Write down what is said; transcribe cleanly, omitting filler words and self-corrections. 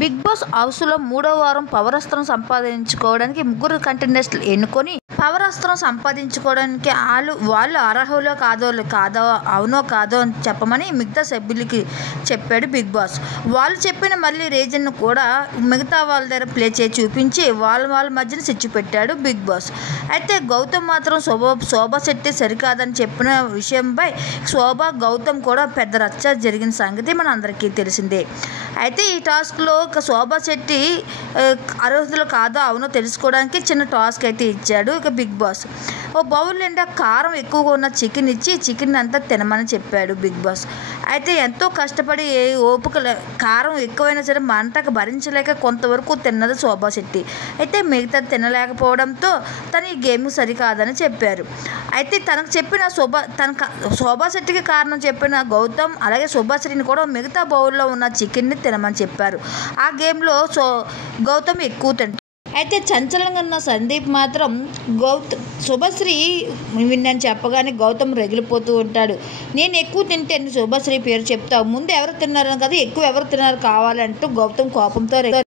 Big boss హౌస్లో 3వ వారం పవరస్త్రం సంపాదించుకోవడానికి ముగ్గురు కంటెస్టెంట్లు ఎన్నుకొని పవరస్త్రం సంపాదించుకోవడానికి వాళ్ళు అర్హులో కాదో అవునో కాదో అని చెప్పమని మిగతా సభ్యులకి చెప్పాడు బిగ్ బాస్. వాళ్ళు చెప్పిన మళ్ళీ రీజన్ కూడా మిగతా వాళ్ళ దగ్గర ప్లే చేసి చూపించి వాళ్ళ మధ్యన చిచ్చు పెట్టాడు బిగ్ బాస్. అయితే గౌతమ్ మాత్రం శోభా శెట్టి సరికాదని చెప్పిన విషయంపై గౌతమ్ కూడా పెద్ద రచ్చ జరిగిన సంగతి మన అందరికీ తెలిసిందే. అయితే ఈ టాస్క్లో శోభా శెట్టి అర్హతలు కాదో అవునో తెలుసుకోవడానికి చిన్న టాస్క్ అయితే ఇచ్చాడు బిగ్ బాస్. ఓ బౌల్ నిండా కారం ఎక్కువగా ఉన్న చికెన్ ఇచ్చి చికెన్ అంతా తినమని చెప్పాడు బిగ్ బాస్. అయితే ఎంతో కష్టపడి ఓపిక కారం ఎక్కువైనా సరే మంటకు భరించలేక కొంతవరకు తిన్నది శోభా శెట్టి. అయితే మిగతా తినలేకపోవడంతో తను ఈ గేమ్ సరికాదని చెప్పారు. అయితే తనకు చెప్పిన శోభా శెట్టికి కారణం చెప్పిన గౌతమ్ అలాగే శోభా శెట్టిని కూడా మిగతా బౌల్లో ఉన్న చికెన్ని తినమని చెప్పారు. ఆ గేమ్లో గౌతమ్ ఎక్కువ తింటాడు. అయితే చంచలంగా ఉన్న సందీప్ మాత్రం శుభశ్రీ విన్నాను చెప్పగానే గౌతమ్ రగిలిపోతూ ఉంటాడు. నేను ఎక్కువ తింటే శుభశ్రీ పేరు చెప్తావు, ముందు ఎవరు తిన్నారని కదా ఎక్కువ ఎవరు తిన్నారు కావాలంటూ గౌతమ్ కోపంతో